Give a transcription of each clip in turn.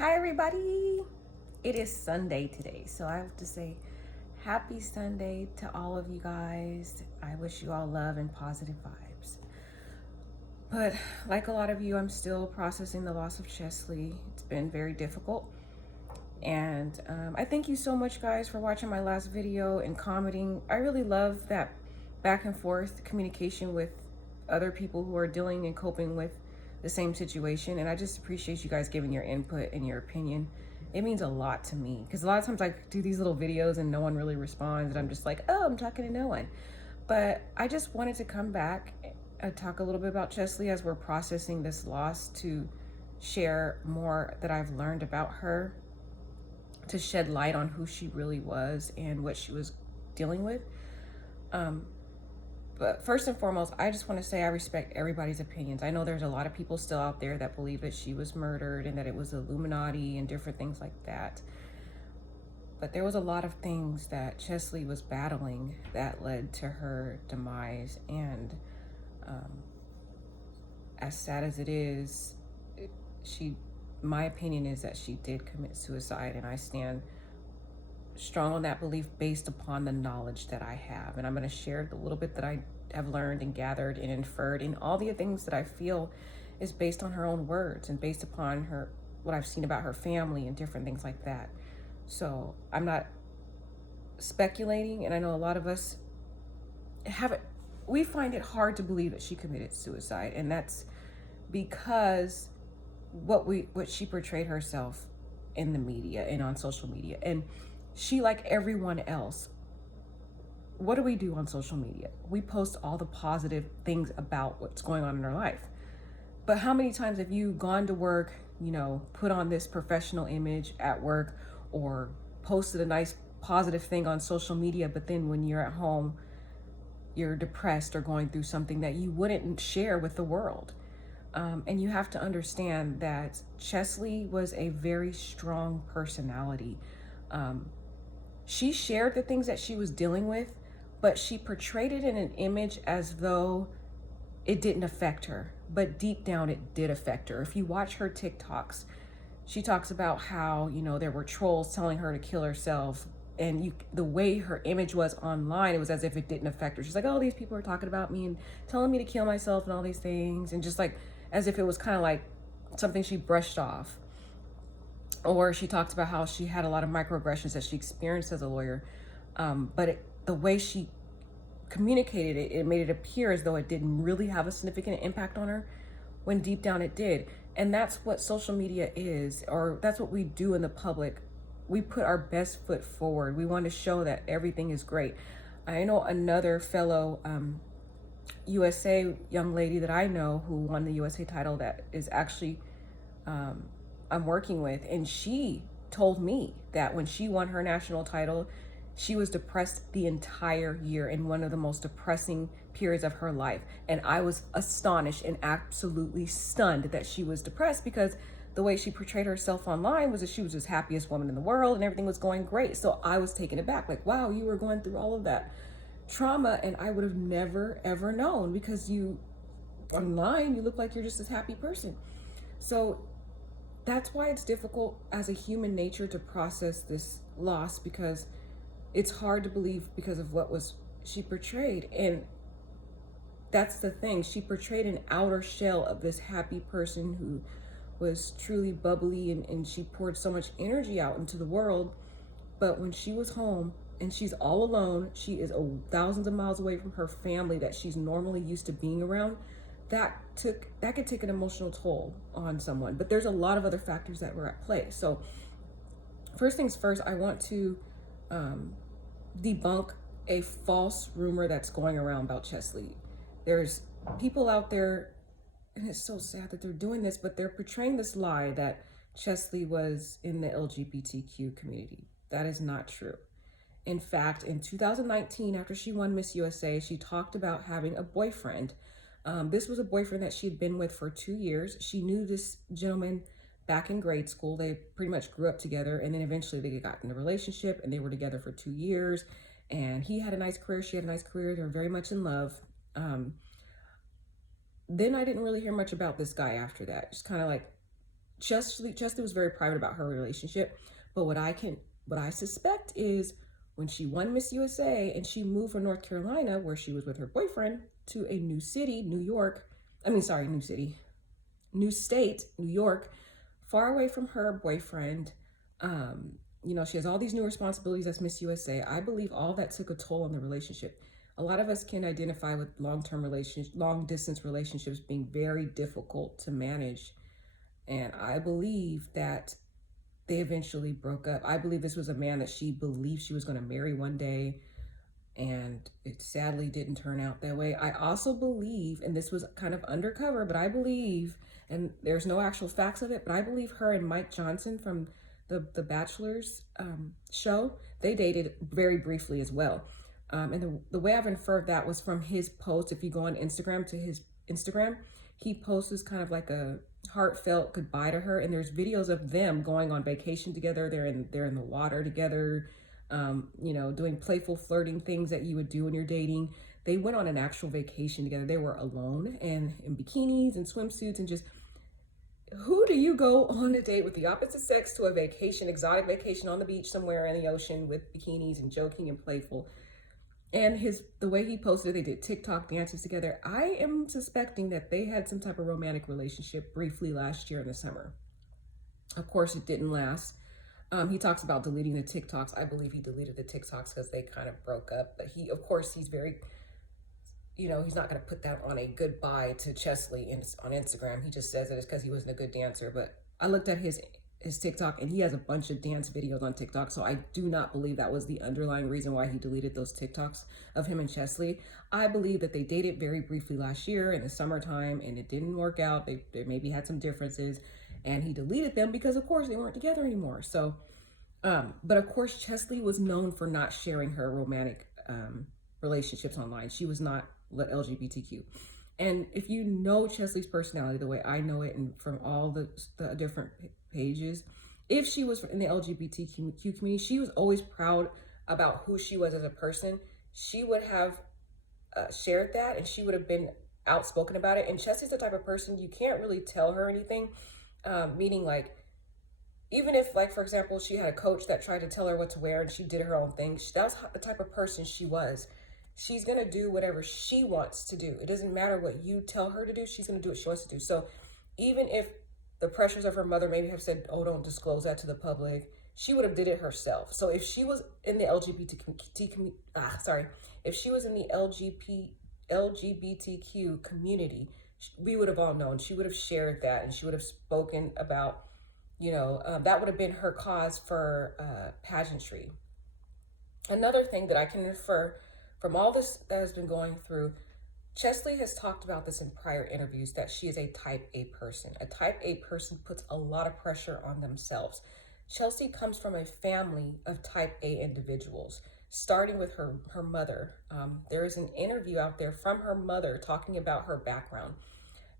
Hi everybody! It is Sunday today, so I have to say happy Sunday to all of you guys. I wish you all love and positive vibes. But like a lot of you, I'm still processing the loss of Cheslie. It's been very difficult. And I thank you so much guys for watching my last video and commenting. I really love that back and forth communication with other people who are dealing and coping with the same situation. And I just appreciate you guys giving your input and your opinion. It means a lot to me because a lot of times I do these little videos and no one really responds and I'm just like, oh, I'm talking to no one. But I just wanted to come back and talk a little bit about Cheslie as we're processing this loss, to share more that I've learned about her, to shed light on who she really was and what she was dealing with. But first and foremost, I just want to say I respect everybody's opinions. I know there's a lot of people still out there that believe that she was murdered and that it was Illuminati and different things like that. But there was a lot of things that Cheslie was battling that led to her demise. And as sad as it is, my opinion is that she did commit suicide, and I stand strong on that belief based upon the knowledge that I have. And I'm going to share the little bit that I have learned and gathered and inferred, and all the things that I feel is based on her own words and based upon what I've seen about her family and different things like that. So I'm not speculating, and I know a lot of us we find it hard to believe that she committed suicide, and that's because what she portrayed herself in the media and on social media. And she, like everyone else, what do we do on social media? We post all the positive things about what's going on in our life. But how many times have you gone to work, put on this professional image at work, or posted a nice positive thing on social media, but then when you're at home, you're depressed or going through something that you wouldn't share with the world? And you have to understand that Cheslie was a very strong personality. She shared the things that she was dealing with, but she portrayed it in an image as though it didn't affect her. But deep down, it did affect her. If you watch her TikToks, she talks about how, there were trolls telling her to kill herself. And the way her image was online, it was as if it didn't affect her. She's like, oh, these people are talking about me and telling me to kill myself and all these things. And just like, as if it was kind of like something she brushed off. Or she talked about how she had a lot of microaggressions that she experienced as a lawyer. But the way she communicated it, it made it appear as though it didn't really have a significant impact on her, when deep down it did. And that's what social media is, or that's what we do in the public. We put our best foot forward. We want to show that everything is great. I know another fellow USA young lady that I know who won the USA title that is actually I'm working with, and she told me that when she won her national title, she was depressed the entire year, in one of the most depressing periods of her life. And I was astonished and absolutely stunned that she was depressed, because the way she portrayed herself online was that she was the happiest woman in the world and everything was going great. So I was taken aback, like, wow, you were going through all of that trauma, and I would have never ever known, because online you look like you're just this happy person. So that's why it's difficult as a human nature to process this loss, because it's hard to believe because of she portrayed. And that's the thing, she portrayed an outer shell of this happy person who was truly bubbly, and she poured so much energy out into the world. But when she was home and she's all alone, she is thousands of miles away from her family that she's normally used to being around, that could take an emotional toll on someone. But there's a lot of other factors that were at play. So first things first, I want to debunk a false rumor that's going around about Cheslie. There's people out there, and it's so sad that they're doing this, but they're portraying this lie that Cheslie was in the LGBTQ community. That is not true. In fact, in 2019, after she won Miss USA, she talked about having a boyfriend. This was a boyfriend that she had been with for 2 years. She knew this gentleman back in grade school. They pretty much grew up together, and then eventually they got in a relationship, and they were together for 2 years. And he had a nice career, she had a nice career. They were very much in love. Then I didn't really hear much about this guy after that. Just kind of like Cheslie was very private about her relationship, but what I suspect is when she won Miss USA and she moved from North Carolina, where she was with her boyfriend, to a new city, New York. New state, New York, far away from her boyfriend. She has all these new responsibilities as Miss USA. I believe all that took a toll on the relationship. A lot of us can identify with long distance relationships being very difficult to manage. And I believe that they eventually broke up. I believe this was a man that she believed she was going to marry one day, and it sadly didn't turn out that way. I also believe, and this was kind of undercover, but I believe, and there's no actual facts of it, but I believe her and Mike Johnson from the Bachelor's show, they dated very briefly as well. And the way I've inferred that was from his post. If you go on Instagram to his Instagram, he posts kind of like a heartfelt goodbye to her, and there's videos of them going on vacation together. They're in the water together, doing playful flirting things that you would do when you're dating. They went on an actual vacation together. They were alone and in bikinis and swimsuits, and just, who do you go on a date with the opposite sex to a vacation, exotic vacation on the beach somewhere in the ocean with bikinis and joking and playful? And the way he posted, they did TikTok dances together. I am suspecting that they had some type of romantic relationship briefly last year in the summer. Of course, it didn't last. He talks about deleting the TikToks. I believe he deleted the TikToks because they kind of broke up. But he's very, he's not going to put that on a goodbye to Cheslie on Instagram. He just says that it's because he wasn't a good dancer. But I looked at his TikTok, and he has a bunch of dance videos on TikTok. So I do not believe that was the underlying reason why he deleted those TikToks of him and Cheslie. I believe that they dated very briefly last year in the summertime, and it didn't work out. They maybe had some differences, and he deleted them because, of course, they weren't together anymore. So, but of course, Cheslie was known for not sharing her romantic relationships online. She was not LGBTQ. And if you know Cheslie's personality the way I know it, and from all the different pages, if she was in the LGBTQ community, she was always proud about who she was as a person. She would have shared that, and she would have been outspoken about it. And Cheslie's the type of person you can't really tell her anything, meaning like, even if, like, for example, she had a coach that tried to tell her what to wear and she did her own thing, that was the type of person she was. She's going to do whatever she wants to do. It doesn't matter what you tell her to do. She's going to do what she wants to do. So even if the pressures of her mother maybe have said, oh, don't disclose that to the public, she would have did it herself. So if she was in the if she was in the LGBTQ community, we would have all known. She would have shared that, and she would have spoken about, that would have been her cause for pageantry. Another thing that I can infer from all this that has been going through, Cheslie has talked about this in prior interviews, that she is a type A person. A type A person puts a lot of pressure on themselves. Cheslie comes from a family of type A individuals, starting with her mother. There is an interview out there from her mother talking about her background.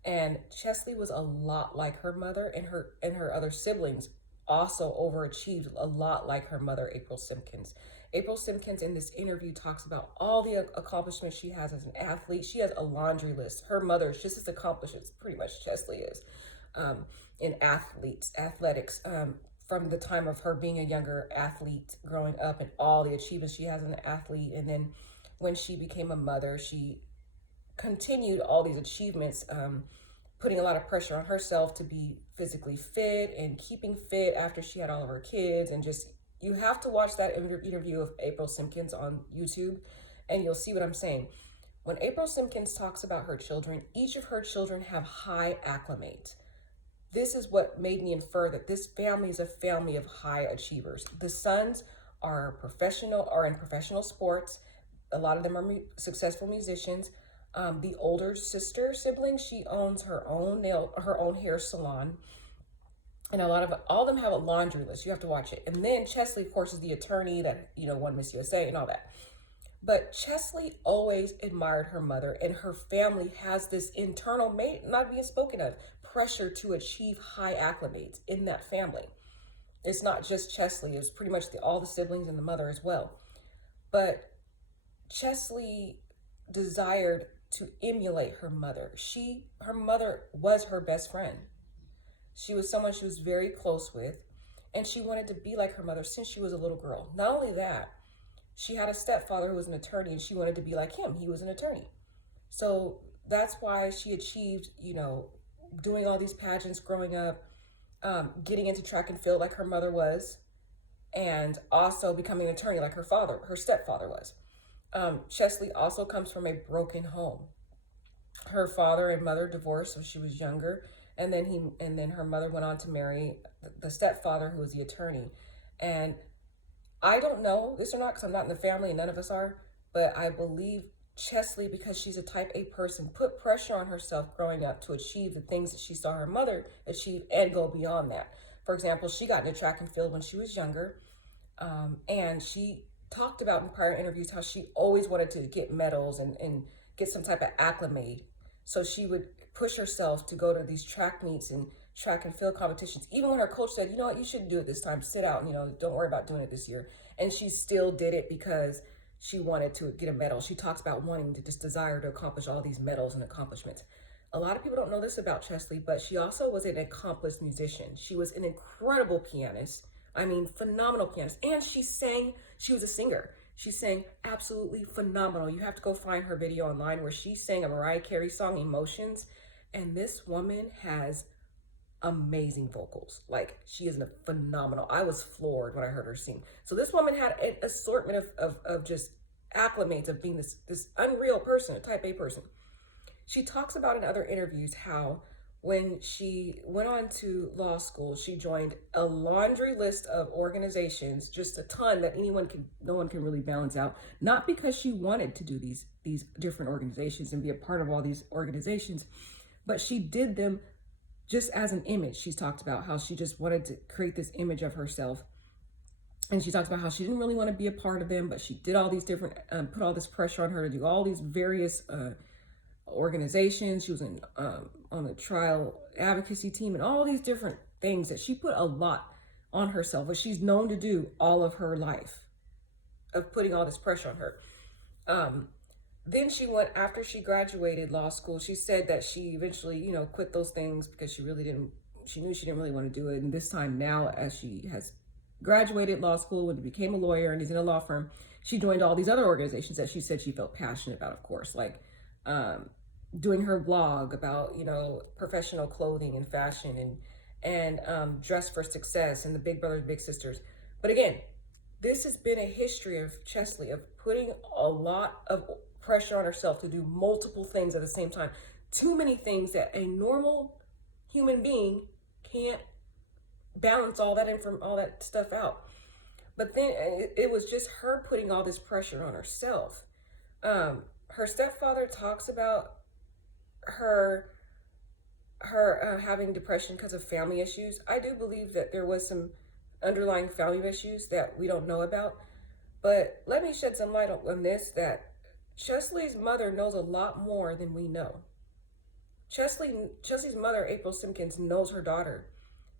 And Cheslie was a lot like her mother, and her other siblings also overachieved a lot like her mother, April Simpkins. April Simpkins in this interview talks about all the accomplishments she has as an athlete. She has a laundry list. Her mother is just as accomplished as pretty much Cheslie is in athletics, from the time of her being a younger athlete growing up, and all the achievements she has as an athlete. And then when she became a mother, she continued all these achievements, putting a lot of pressure on herself to be physically fit and keeping fit after she had all of her kids. And just, you have to watch that interview of April Simpkins on YouTube, and you'll see what I'm saying. When April Simpkins talks about her children, each of her children have high acclimates. This is what made me infer that this family is a family of high achievers. The sons are in professional sports. A lot of them are successful musicians. The older sibling, she owns her own hair salon. And all of them have a laundry list. You have to watch it. And then Cheslie, of course, is the attorney that, won Miss USA and all that. But Cheslie always admired her mother, and her family has this internal, not being spoken of, pressure to achieve high acclimates in that family. It's not just Cheslie, it's pretty much all the siblings and the mother as well. But Cheslie desired to emulate her mother. Her mother was her best friend. She was someone she was very close with, and she wanted to be like her mother since she was a little girl. Not only that, she had a stepfather who was an attorney, and she wanted to be like him. He was an attorney. So that's why she achieved, doing all these pageants growing up, getting into track and field like her mother was, and also becoming an attorney like her stepfather was. Cheslie also comes from a broken home. Her father and mother divorced when she was younger, and then her mother went on to marry the stepfather, who was the attorney. And I don't know this or not because I'm not in the family and none of us are, but I believe Cheslie, because she's a type A person, put pressure on herself growing up to achieve the things that she saw her mother achieve and go beyond that. For example, she got into track and field when she was younger, and she talked about in prior interviews how she always wanted to get medals and get some type of acclimate. So she would push herself to go to these track meets and track and field competitions, even when her coach said, you know what, you shouldn't do it this time, sit out, don't worry about doing it this year. And she still did it because she wanted to get a medal. She talks about wanting to just desire to accomplish all these medals and accomplishments. A lot of people don't know this about Cheslie, but she also was an accomplished musician. She was an incredible pianist. I mean, phenomenal pianist. And she was a singer. She sang absolutely phenomenal. You have to go find her video online where she sang a Mariah Carey song, Emotions. And this woman has amazing vocals. Like, she is phenomenal. I was floored when I heard her sing. So this woman had an assortment of just acclimates of being this unreal person, a type A person. She talks about in other interviews how when she went on to law school, she joined a laundry list of organizations, just a ton that no one can really balance out. Not because she wanted to do these different organizations and be a part of all these organizations, but she did them just as an image. She's talked about how she just wanted to create this image of herself. And she talks about how she didn't really want to be a part of them, but she did all these different, put all this pressure on her to do all these various organizations. She was on the trial advocacy team and all these different things that she put a lot on herself, but she's known to do all of her life, of putting all this pressure on her. Then after she graduated law school, she said that she eventually, quit those things because she knew she didn't really want to do it. And this time now, as she has graduated law school and became a lawyer and is in a law firm, she joined all these other organizations that she said she felt passionate about, of course, like doing her blog about, professional clothing and fashion and Dress for Success and the Big Brothers Big Sisters. But again, this has been a history of Cheslie, of putting a lot of pressure on herself to do multiple things at the same time. Too many things that a normal human being can't balance all that stuff out. But then it was just her putting all this pressure on herself. Her stepfather talks about her having depression because of family issues. I do believe that there was some underlying family issues that we don't know about. But let me shed some light on this, that Cheslie's mother knows a lot more than we know. Cheslie's mother, April Simpkins, knows her daughter.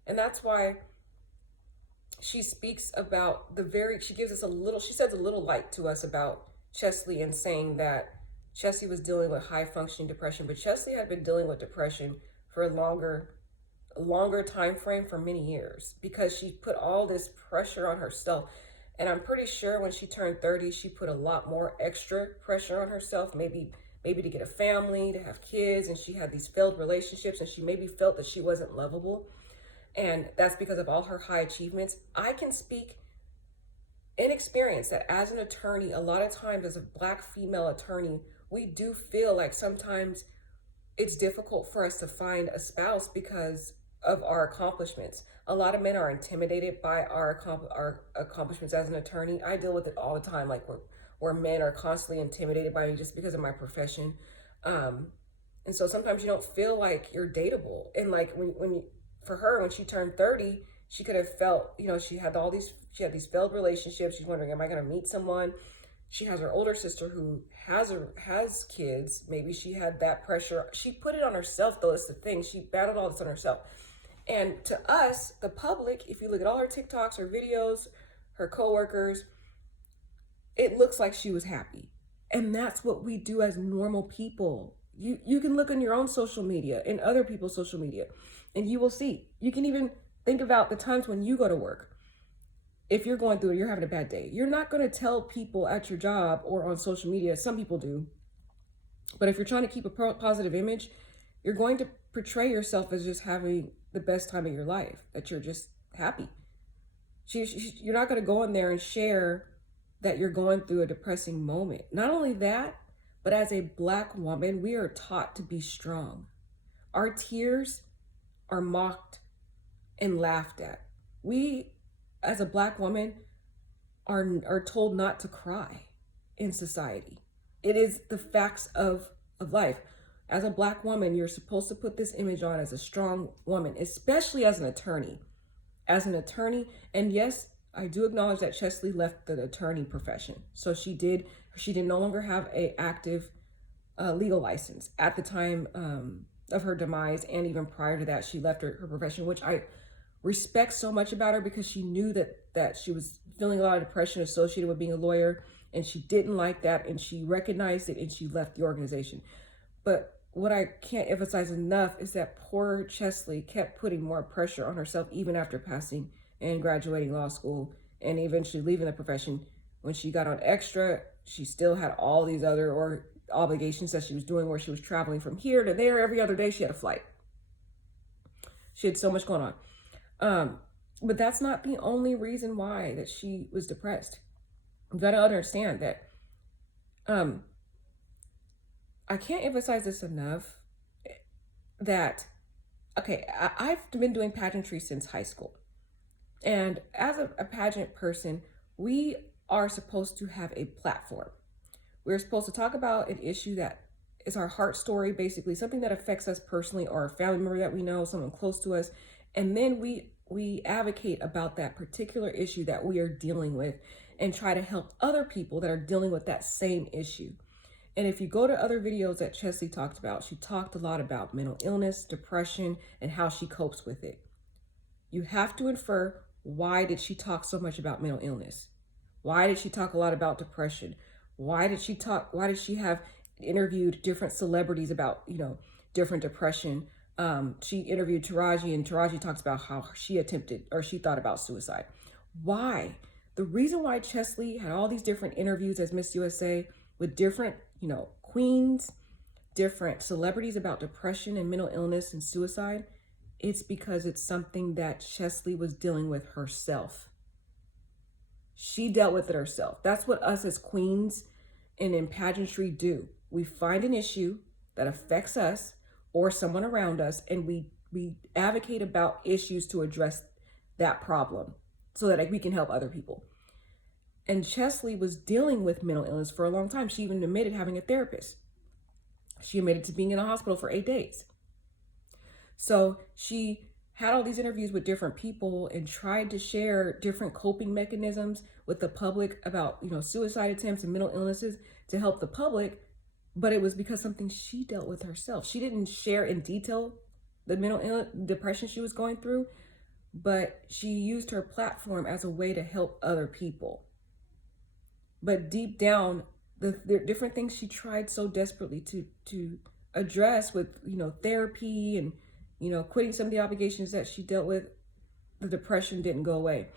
And that's why she speaks about she sheds a little light to us about Cheslie in saying that Cheslie was dealing with high functioning depression, but Cheslie had been dealing with depression for a longer time frame, for many years, because she put all this pressure on herself. And I'm pretty sure when she turned 30, she put a lot more extra pressure on herself, maybe to get a family, to have kids, and she had these failed relationships, and she maybe felt that she wasn't lovable. And that's because of all her high achievements. I can speak in experience that as an attorney, a lot of times as a Black female attorney, we do feel like sometimes it's difficult for us to find a spouse because of our accomplishments. A lot of men are intimidated by our accomplishments as an attorney. I deal with it all the time, like where men are constantly intimidated by me just because of my profession. And so sometimes you don't feel like you're dateable. And like for her, when she turned 30, she could have felt, she had these failed relationships. She's wondering, am I going to meet someone? She has her older sister who has kids. Maybe she had that pressure. She put it on herself, though. It's the thing. She battled all this on herself. And to us, the public, if you look at all her TikToks, her videos, her coworkers, it looks like she was happy. And that's what we do as normal people. You can look on your own social media and other people's social media. And you will see. You can even think about the times when you go to work. If you're going through it, you're having a bad day, you're not going to tell people at your job or on social media. Some people do. But if you're trying to keep a positive image, you're going to portray yourself as just having the best time of your life, that you're just happy. You're not going to go in there and share that you're going through a depressing moment. Not only that, but as a Black woman, we are taught to be strong. Our tears are mocked and laughed at. We, as a Black woman, are told not to cry in society. It is the facts of life. As a Black woman, you're supposed to put this image on as a strong woman, especially as an attorney. And yes, I do acknowledge that Cheslie left the attorney profession. So she did no longer have a active legal license at the time of her demise. And even prior to that, she left her profession, which I respect so much about her, because she knew that she was feeling a lot of depression associated with being a lawyer, and she didn't like that, and she recognized it, and she left the organization. But what I can't emphasize enough is that poor Cheslie kept putting more pressure on herself even after passing and graduating law school and eventually leaving the profession. When she got on extra, she still had all these other obligations that she was doing, where she was traveling from here to there every other day. She had a flight. She had so much going on. But that's not the only reason why that she was depressed. You got to understand that I can't emphasize this enough, that, okay, I've been doing pageantry since high school. And as a pageant person, we are supposed to have a platform. We're supposed to talk about an issue that is our heart story, basically something that affects us personally, or a family member that we know, someone close to us. And then we advocate about that particular issue that we are dealing with and try to help other people that are dealing with that same issue. And if you go to other videos that Cheslie talked about, she talked a lot about mental illness, depression, and how she copes with it. You have to infer, why did she talk so much about mental illness? Why did she talk a lot about depression? Why did she have interviewed different celebrities about, different depression? She interviewed Taraji, and Taraji talks about how she thought about suicide. Why? The reason why Cheslie had all these different interviews as Miss USA with different, queens, different celebrities about depression and mental illness and suicide, it's because it's something that Cheslie was dealing with herself. She dealt with it herself. That's what us as queens and in pageantry do. We find an issue that affects us or someone around us, and we advocate about issues to address that problem so that we can help other people. And Cheslie was dealing with mental illness for a long time. She even admitted having a therapist. She admitted to being in a hospital for 8 days. So she had all these interviews with different people and tried to share different coping mechanisms with the public about, suicide attempts and mental illnesses to help the public. But it was because something she dealt with herself. She didn't share in detail the mental illness, depression she was going through, but she used her platform as a way to help other people. But deep down, the different things she tried so desperately to address with, therapy and, quitting some of the obligations that she dealt with, the depression didn't go away.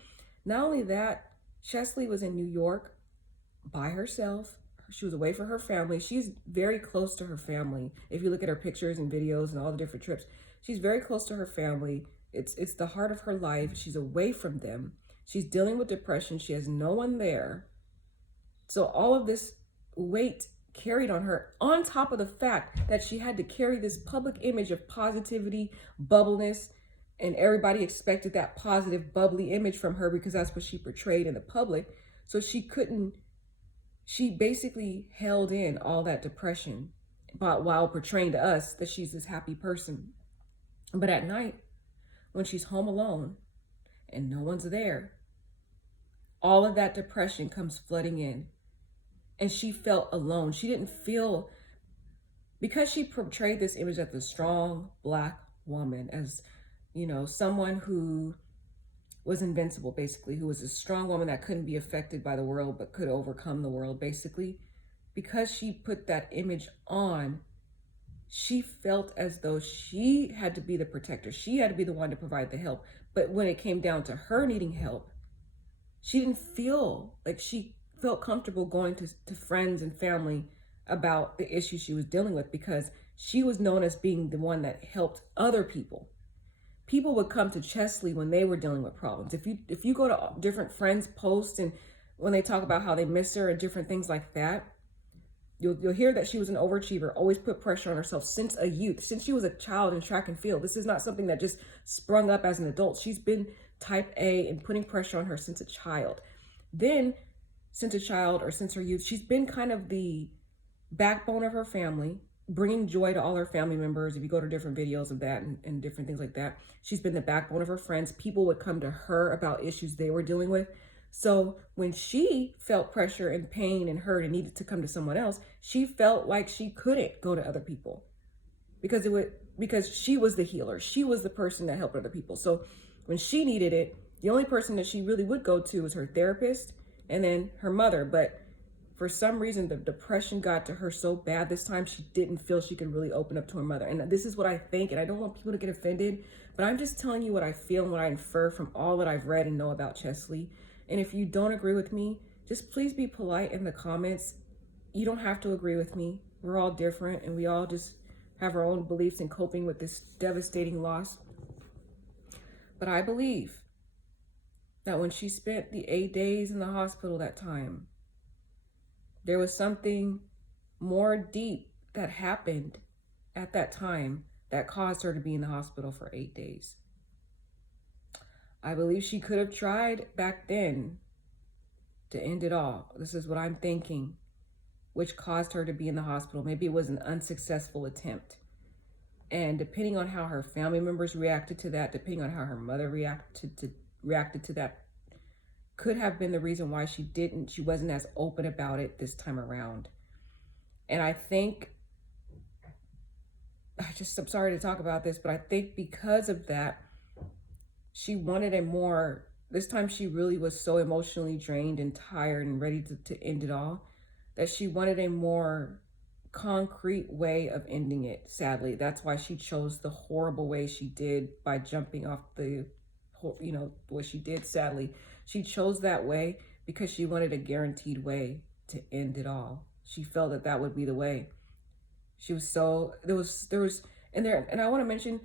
Not only that, Cheslie was in New York by herself. She was away from her family. She's very close to her family. If you look at her pictures and videos and all the different trips, she's very close to her family. It's the heart of her life. She's away from them. She's dealing with depression. She has no one there. So all of this weight carried on her, on top of the fact that she had to carry this public image of positivity, bubbleness, and everybody expected that positive, bubbly image from her because that's what she portrayed in the public. So she basically held in all that depression while portraying to us that she's this happy person. But at night, when she's home alone and no one's there, all of that depression comes flooding in. And she felt alone. She didn't feel, because she portrayed this image of the strong Black woman as, someone who was invincible, basically, who was a strong woman that couldn't be affected by the world, but could overcome the world, basically. Because she put that image on, she felt as though she had to be the protector. She had to be the one to provide the help. But when it came down to her needing help, she didn't feel like she felt comfortable going to friends and family about the issues she was dealing with, because she was known as being the one that helped other people. People would come to Cheslie when they were dealing with problems. If you go to different friends' posts and when they talk about how they miss her and different things like that, you'll hear that she was an overachiever, always put pressure on herself since a youth, since she was a child in track and field. This is not something that just sprung up as an adult. She's been type A and putting pressure on her since a child. Then, since a child or since her youth, she's been kind of the backbone of her family, bringing joy to all her family members. If you go to different videos of that and different things like that, she's been the backbone of her friends. People would come to her about issues they were dealing with. So when she felt pressure and pain and hurt and needed to come to someone else, she felt like she couldn't go to other people because she was the healer. She was the person that helped other people. So when she needed it, the only person that she really would go to was her therapist and then her mother. But for some reason, the depression got to her so bad this time, she didn't feel she could really open up to her mother. And this is what I think, and I don't want people to get offended, but I'm just telling you what I feel and what I infer from all that I've read and know about Cheslie. And if you don't agree with me, just please be polite in the comments. You don't have to agree with me. We're all different, and we all just have our own beliefs in coping with this devastating loss. But I believe that when she spent the 8 days in the hospital that time, there was something more deep that happened at that time that caused her to be in the hospital for 8 days. I believe she could have tried back then to end it all. This is what I'm thinking, which caused her to be in the hospital. Maybe it was an unsuccessful attempt. And depending on how her family members reacted to that, depending on how her mother reacted to that, could have been the reason why she wasn't as open about it this time around. And I think, I'm sorry to talk about this, but I think because of that, she wanted this time she really was so emotionally drained and tired and ready to end it all, that she wanted a more concrete way of ending it, sadly. That's why she chose the horrible way she did by jumping off what she did, sadly. She chose that way because she wanted a guaranteed way to end it all. She felt that that would be the way. She was so, and I want to mention,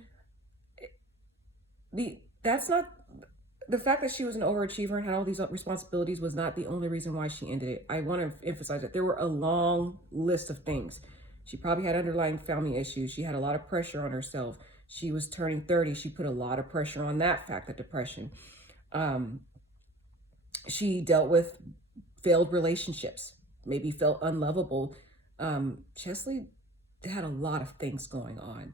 that's not, the fact that she was an overachiever and had all these responsibilities was not the only reason why she ended it. I want to emphasize that there were a long list of things. She probably had underlying family issues. She had a lot of pressure on herself. She was turning 30. She put a lot of pressure on that fact, the depression. She dealt with failed relationships, maybe felt unlovable. Cheslie had a lot of things going on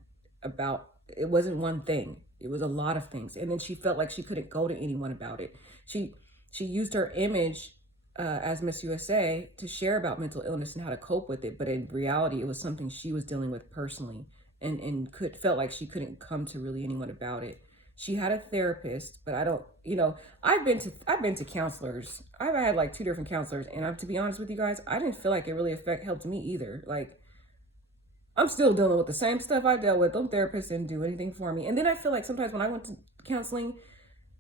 it wasn't one thing. It was a lot of things. And then she felt like she couldn't go to anyone about it. She used her image as Miss USA to share about mental illness and how to cope with it. But in reality, it was something she was dealing with personally and felt like she couldn't come to really anyone about it. She had a therapist, but I've been to counselors. I've had like 2 different counselors. And to be honest with you guys, I didn't feel like it really helped me either. Like, I'm still dealing with the same stuff I dealt with. Those therapists didn't do anything for me. And then I feel like sometimes when I went to counseling,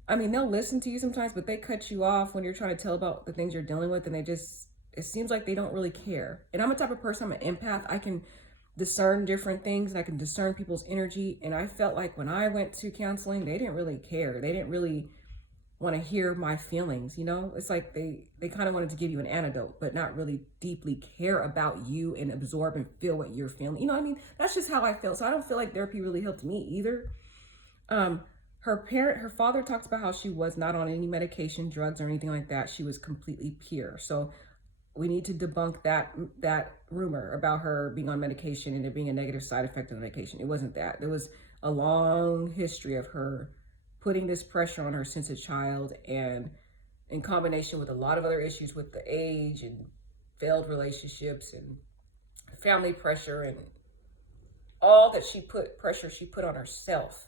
they'll listen to you sometimes, but they cut you off when you're trying to tell about the things you're dealing with. And it seems like they don't really care. And I'm a type of person, I'm an empath. I can discern different things and I can discern people's energy. And I felt like when I went to counseling, they didn't really care. They didn't really want to hear my feelings. It's like they kind of wanted to give you an antidote, but not really deeply care about you and absorb and feel what you're feeling. That's just how I felt. So I don't feel like therapy really helped me either. Her father talks about how she was not on any medication, drugs, or anything like that. She was completely pure. So we need to debunk that rumor about her being on medication and it being a negative side effect of the medication. It wasn't that. There was a long history of her putting this pressure on her since a child, and in combination with a lot of other issues with the age and failed relationships and family pressure and all that she put on herself,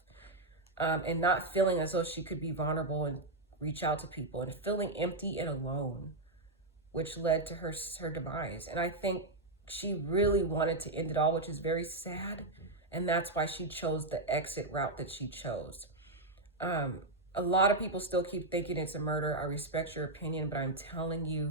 and not feeling as though she could be vulnerable and reach out to people, and feeling empty and alone, which led to her demise. And I think she really wanted to end it all, which is very sad. And that's why she chose the exit route that she chose. A lot of people still keep thinking it's a murder. I respect your opinion, but I'm telling you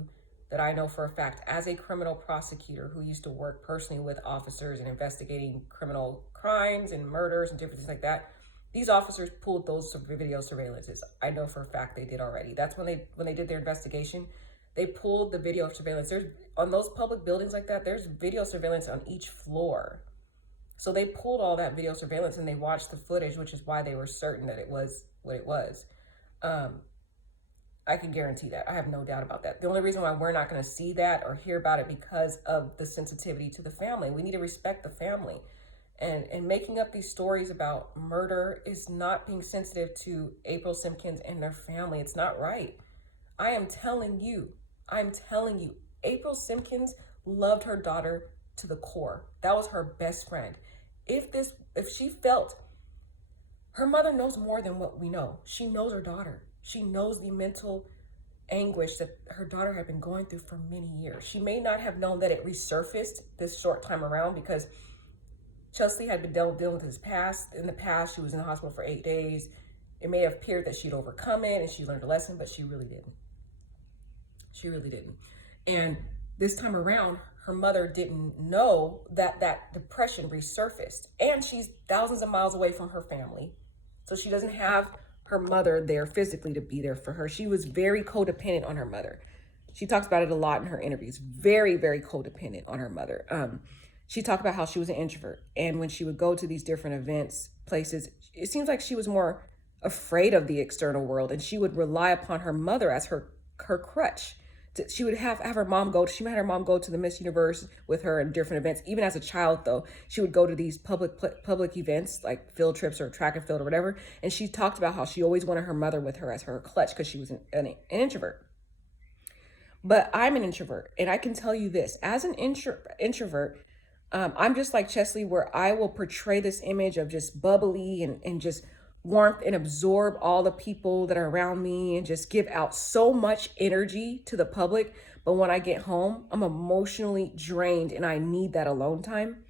that I know for a fact, as a criminal prosecutor who used to work personally with officers and investigating criminal crimes and murders and different things like that, these officers pulled those video surveillances. I know for a fact they did already. That's when they did their investigation. They pulled the video surveillance. There's on those public buildings like that, there's video surveillance on each floor. So they pulled all that video surveillance and they watched the footage, which is why they were certain that it was what it was. I can guarantee that. I have no doubt about that. The only reason why we're not going to see that or hear about it because of the sensitivity to the family. We need to respect the family. And making up these stories about murder is not being sensitive to April Simpkins and their family. It's not right. I'm telling you, April Simpkins loved her daughter to the core. That was her best friend. If she felt, her mother knows more than what we know. She knows her daughter. She knows the mental anguish that her daughter had been going through for many years. She may not have known that it resurfaced this short time around because Cheslie had been dealing with his past. In the past, she was in the hospital for 8 days. It may have appeared that she'd overcome it and she learned a lesson, but she really didn't. She really didn't. And this time around, her mother didn't know that that depression resurfaced. And she's thousands of miles away from her family. So she doesn't have her mother there physically to be there for her. She was very codependent on her mother. She talks about it a lot in her interviews. Very, very codependent on her mother. She talked about how she was an introvert. And when she would go to these different events, places, it seems like she was more afraid of the external world. And she would rely upon her mother as her crutch. She would have her mom go. She had her mom go to the Miss Universe with her in different events. Even as a child, though, she would go to these public events like field trips or track and field or whatever. And she talked about how she always wanted her mother with her as her clutch because she was an introvert. But I'm an introvert, and I can tell you this: as an introvert, I'm just like Cheslie, where I will portray this image of just bubbly and just warmth and absorb all the people that are around me and just give out so much energy to the public. But when I get home, I'm emotionally drained and I need that alone time.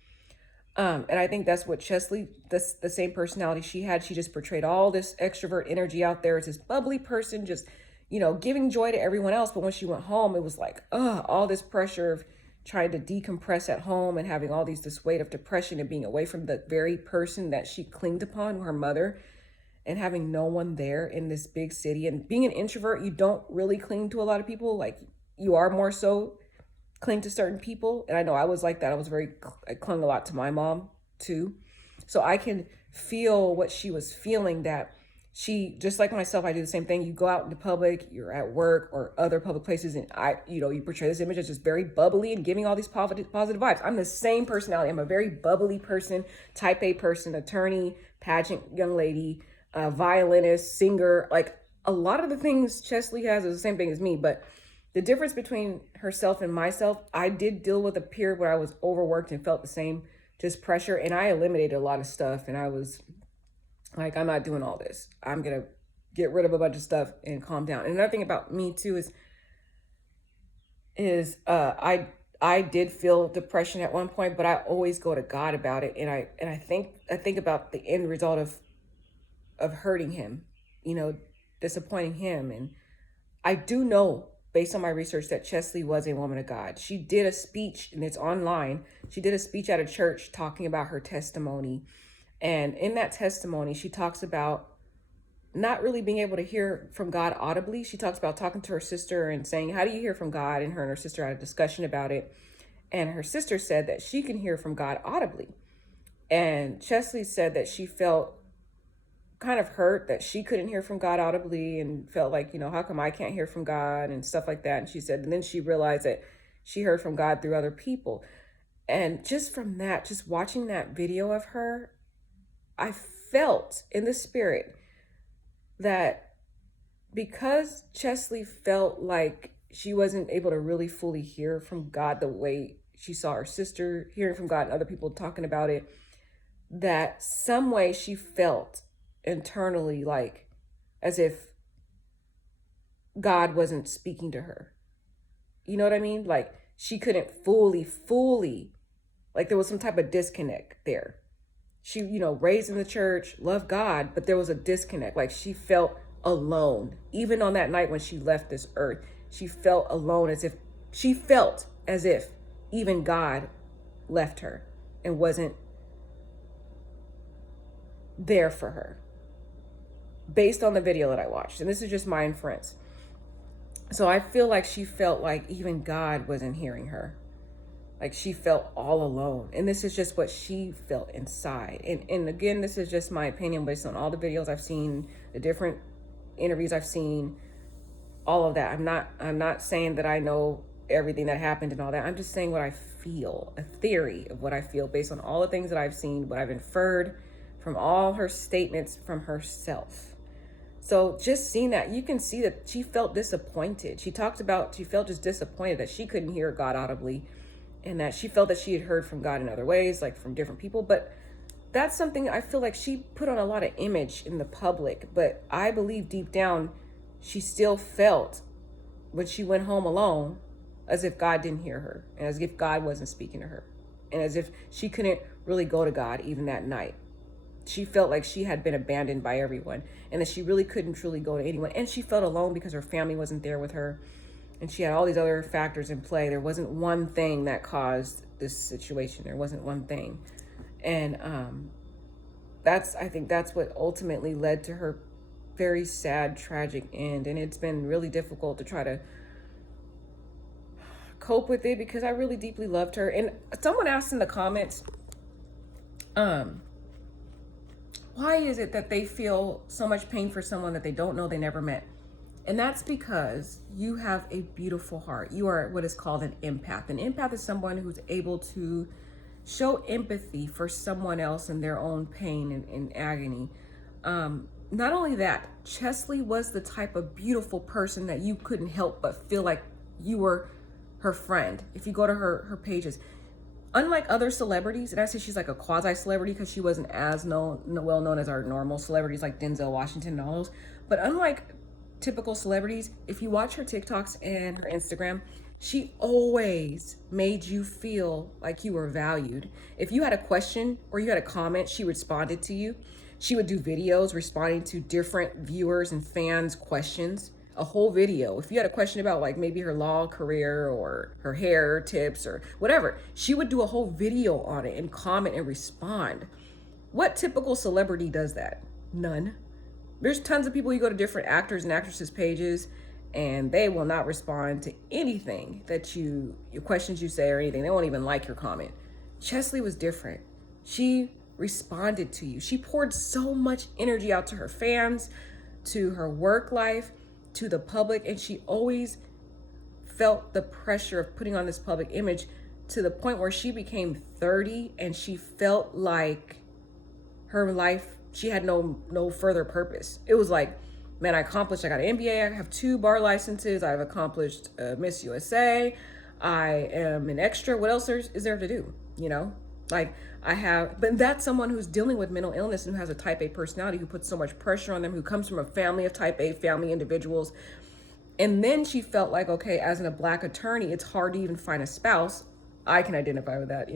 And I think that's what Cheslie, the same personality she had. She just portrayed all this extrovert energy out there. It's this bubbly person, just, giving joy to everyone else. But when she went home, it was like, all this pressure of trying to decompress at home and having this weight of depression and being away from the very person that she clinged upon, her mother, and having no one there in this big city. And being an introvert, you don't really cling to a lot of people. Like, you are more so cling to certain people. And I know I was like that. I clung a lot to my mom too. So I can feel what she was feeling, that she, just like myself, I do the same thing. You go out into public, you're at work or other public places, and you portray this image as just very bubbly and giving all these positive vibes. I'm the same personality. I'm a very bubbly person, type A person, attorney, pageant young lady, violinist, singer. Like, a lot of the things Cheslie has is the same thing as me, but the difference between herself and myself, I did deal with a period where I was overworked and felt the same, just pressure, and I eliminated a lot of stuff, and I was like, I'm not doing all this. I'm gonna get rid of a bunch of stuff and calm down. And another thing about me too is I did feel depression at one point, but I always go to God about it, and I think about the end result of hurting him, disappointing him. And I do know, based on my research, that Cheslie was a woman of God. She did a speech, and it's online. She did a speech at a church talking about her testimony. And in that testimony, she talks about not really being able to hear from God audibly. She talks about talking to her sister and saying, how do you hear from God? And her sister had a discussion about it. And her sister said that she can hear from God audibly. And Cheslie said that she felt kind of hurt that she couldn't hear from God audibly and felt like, how come I can't hear from God and stuff like that. And she said, and then she realized that she heard from God through other people. And just from that, just watching that video of her, I felt in the spirit that because Cheslie felt like she wasn't able to really fully hear from God the way she saw her sister hearing from God and other people talking about it, that some way she felt internally like as if God wasn't speaking to her. You know what I mean? Like, she couldn't fully, like there was some type of disconnect there. She, raised in the church, loved God, but there was a disconnect. Like she felt alone. Even on that night when she left this earth, she felt alone, she felt as if even God left her and wasn't there for her, based on the video that I watched. And this is just my inference. So I feel like she felt like even God wasn't hearing her. Like she felt all alone. And this is just what she felt inside. And again, this is just my opinion based on all the videos I've seen, the different interviews I've seen, all of that. I'm not saying that I know everything that happened and all that. I'm just saying what I feel, a theory of what I feel based on all the things that I've seen, what I've inferred from all her statements from herself. So just seeing that, you can see that she felt disappointed. She talked about, she felt just disappointed that she couldn't hear God audibly, and that she felt that she had heard from God in other ways, like from different people. But that's something I feel like she put on a lot of image in the public. But I believe deep down, she still felt when she went home alone as if God didn't hear her, and as if God wasn't speaking to her, and as if she couldn't really go to God even that night. She felt like she had been abandoned by everyone, and that she really couldn't truly go to anyone. And she felt alone because her family wasn't there with her. And she had all these other factors in play. There wasn't one thing that caused this situation. There wasn't one thing. And I think that's what ultimately led to her very sad, tragic end. And it's been really difficult to try to cope with it because I really deeply loved her. And someone asked in the comments, why is it that they feel so much pain for someone that they don't know, they never met? And that's because you have a beautiful heart. You are what is called an empath. An empath is someone who's able to show empathy for someone else and their own pain and agony. Not only that, Cheslie was the type of beautiful person that you couldn't help but feel like you were her friend. If you go to her pages, unlike other celebrities, and I say she's like a quasi-celebrity because she wasn't as well known as our normal celebrities like Denzel Washington and all those, but unlike typical celebrities, if you watch her TikToks and her Instagram, she always made you feel like you were valued. If you had a question or you had a comment, she responded to you. She would do videos responding to different viewers and fans' questions, a whole video. If you had a question about like maybe her law career or her hair tips or whatever, she would do a whole video on it and comment and respond. What typical celebrity does that? None. There's tons of people, you go to different actors and actresses pages and they will not respond to anything that your questions you say or anything. They won't even like your comment. Cheslie was different. She responded to you. She poured so much energy out to her fans, to her work life, to the public, and she always felt the pressure of putting on this public image to the point where she became 30 and she felt like her life, she had no further purpose. It was like, man, I got an MBA, I have 2 bar licenses, I've accomplished Miss USA, I am an extra, what else is there to do, Like but that's someone who's dealing with mental illness and who has a type A personality, who puts so much pressure on them, who comes from a family of type A family individuals. And then she felt like, okay, as a Black attorney, it's hard to even find a spouse. I can identify with that,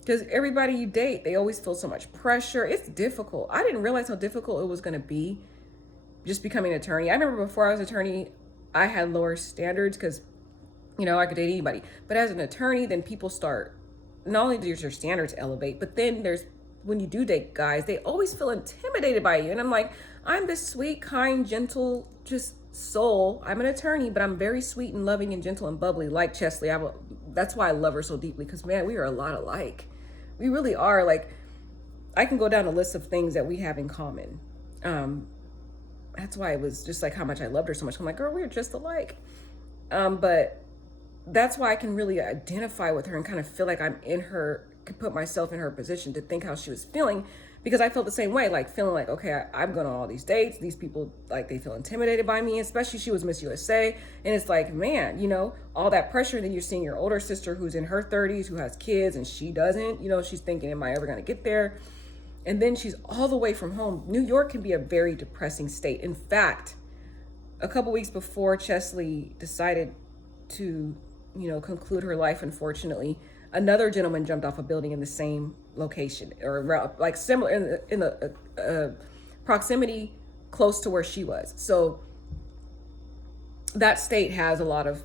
because everybody you date, they always feel so much pressure. It's difficult. I didn't realize how difficult it was going to be just becoming an attorney. I remember before I was an attorney, I had lower standards because, I could date anybody. But as an attorney, then people start, not only does your standards elevate, but then when you do date guys, they always feel intimidated by you. And I'm like, I'm this sweet, kind, gentle, just soul. I'm an attorney, but I'm very sweet and loving and gentle and bubbly like Cheslie. That's why I love her so deeply, because man, we are a lot alike. We really are. Like, I can go down a list of things that we have in common. That's why it was just like how much I loved her so much. I'm like, girl, we're just alike. But that's why I can really identify with her and kind of feel like could put myself in her position to think how she was feeling, because I felt the same way, like feeling like, okay, I'm going on all these dates. These people, like, they feel intimidated by me, especially she was Miss USA. And it's like, man, all that pressure. And then you're seeing your older sister who's in her 30s, who has kids, and she doesn't, she's thinking, am I ever going to get there? And then she's all the way from home. New York can be a very depressing state. In fact, a couple weeks before Cheslie decided to, conclude her life, unfortunately, another gentleman jumped off a building in the same location, or like similar in the proximity close to where she was. So that state has a lot of,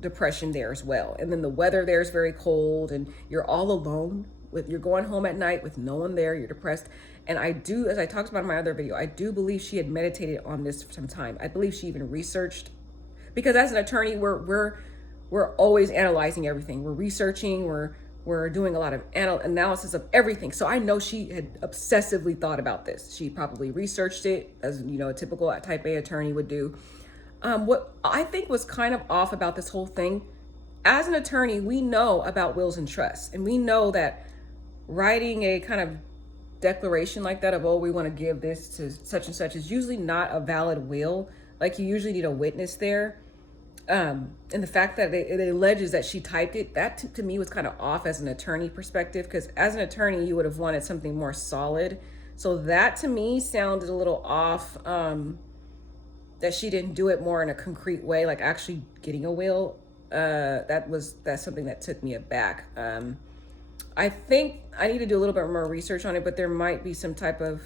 depression there as well. And then the weather there is very cold, and you're all alone you're going home at night with no one there, you're depressed. And I do, as I talked about in my other video, I do believe she had meditated on this for some time. I believe she even researched, because as an attorney, we're always analyzing everything. We're researching, we're doing a lot of analysis of everything. So I know she had obsessively thought about this. She probably researched it, as a typical type A attorney would do. What I think was kind of off about this whole thing, as an attorney, we know about wills and trusts, and we know that writing a kind of declaration like that of, oh, we want to give this to such and such, is usually not a valid will. Like, you usually need a witness there. And the fact that it alleges that she typed it, that to me was kind of off as an attorney perspective, because as an attorney, you would have wanted something more solid. So that to me sounded a little off, that she didn't do it more in a concrete way, like actually getting a will. That's something that took me aback. I think I need to do a little bit more research on it, but there might be some type of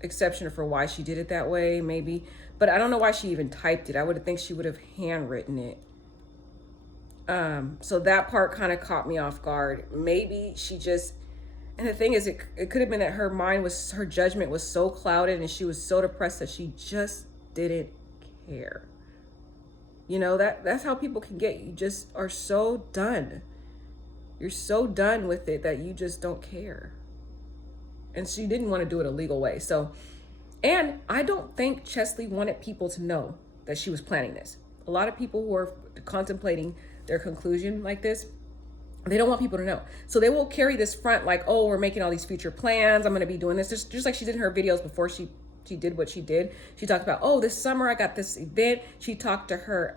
exception for why she did it that way, maybe. But I don't know why she even typed it. I would think she would have handwritten it. So that part kind of caught me off guard. Maybe she just, and the thing is, it could have been that her judgment was so clouded and she was so depressed that she just didn't care. That's how people can get. You just are so done. You're so done with it that you just don't care. And she didn't want to do it a legal way. So, and I don't think Cheslie wanted people to know that she was planning this. A lot of people who are contemplating their conclusion like this, they don't want people to know. So they will carry this front like, oh, we're making all these future plans. I'm going to be doing this. Just like she did in her videos before she did what she did. She talked about, oh, this summer I got this event. She talked to her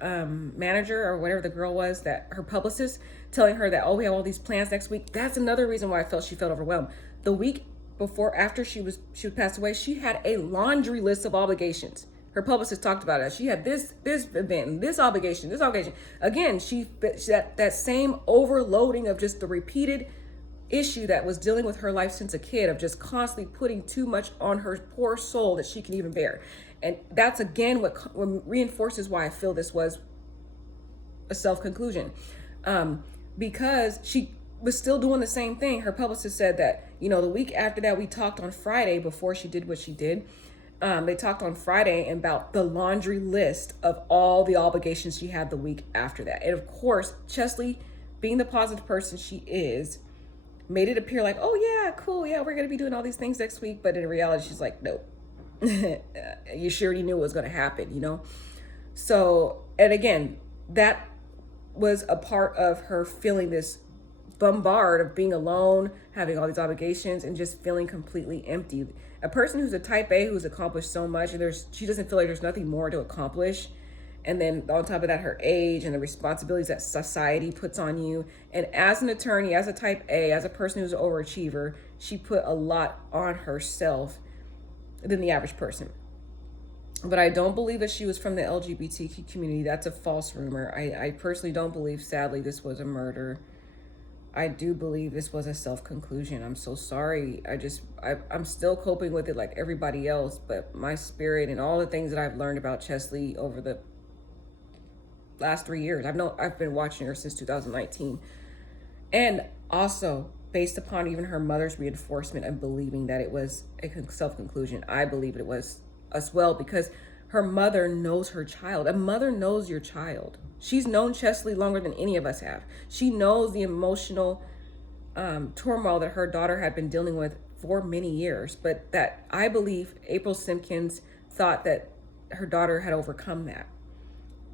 manager, or whatever the girl was, that her publicist, telling her that, oh, we have all these plans next week. That's another reason why she felt overwhelmed. The week before, after she passed away, she had a laundry list of obligations. Her publicist talked about it. She had this event and this obligation. Again, that same overloading of just the repeated issue that was dealing with her life since a kid, of just constantly putting too much on her poor soul that she can even bear. And that's again what reinforces why I feel this was a self-conclusion, because she was still doing the same thing. Her publicist said that, the week after that, we talked on Friday before she did what she did. They talked on Friday about the laundry list of all the obligations she had the week after that. And of course, Cheslie, being the positive person she is, made it appear like, oh yeah, cool, yeah, we're gonna be doing all these things next week. But in reality, she's like, nope. You sure already knew it was gonna happen, So, and again, that was a part of her feeling this bombard of being alone, having all these obligations, and just feeling completely empty. A person who's a type A, who's accomplished so much, and she doesn't feel like there's nothing more to accomplish. And then on top of that, her age and the responsibilities that society puts on you. And as an attorney, as a type A, as a person who's an overachiever, she put a lot on herself than the average person. But I don't believe that she was from the LGBTQ community. That's a false rumor. I personally don't believe, sadly, this was a murder. I do believe this was a self-conclusion. I'm so sorry. I'm still coping with it like everybody else, but my spirit and all the things that I've learned about Cheslie over the last 3 years. I've been watching her since 2019. And also, based upon even her mother's reinforcement and believing that it was a self-conclusion, I believe it was as well, because her mother knows her child. A mother knows your child. She's known Cheslie longer than any of us have. She knows the emotional turmoil that her daughter had been dealing with for many years, but that I believe April Simpkins thought that her daughter had overcome that,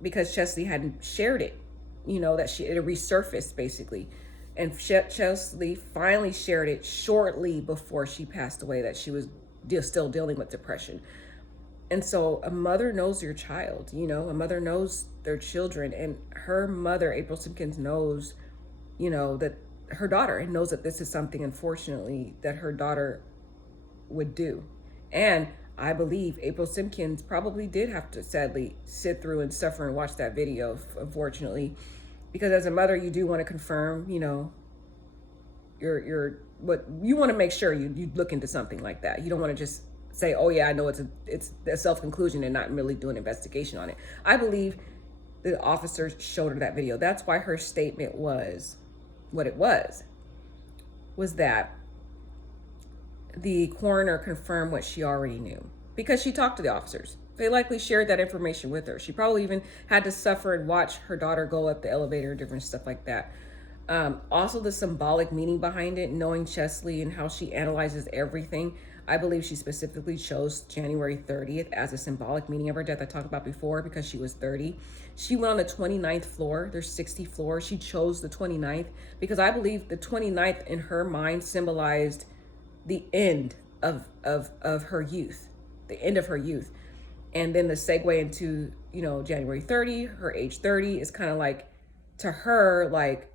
because Cheslie hadn't shared it, that it resurfaced basically. And Cheslie finally shared it shortly before she passed away, that she was still dealing with depression. And so a mother knows your child, a mother knows their children, and her mother, April Simpkins, knows, that her daughter, and knows that this is something, unfortunately, that her daughter would do. And I believe April Simpkins probably did have to sadly sit through and suffer and watch that video, unfortunately, because as a mother, you do want to confirm, your what you want to make sure you look into something like that. You don't want to just say, oh yeah, I know it's a self-conclusion and not really do an investigation on it. I believe the officers showed her that video. That's why her statement was what it was that the coroner confirmed what she already knew because she talked to the officers. They likely shared that information with her. She probably even had to suffer and watch her daughter go up the elevator, different stuff like that. Also, the symbolic meaning behind it, knowing Cheslie and how she analyzes everything. I believe she specifically chose January 30th as a symbolic meaning of her death I talked about before because she was 30. She went on the 29th floor. There's 60 floors. She chose the 29th because I believe the 29th in her mind symbolized the end of her youth, the end of her youth. And then the segue into, January 30, her age 30 is kind of like, to her, like,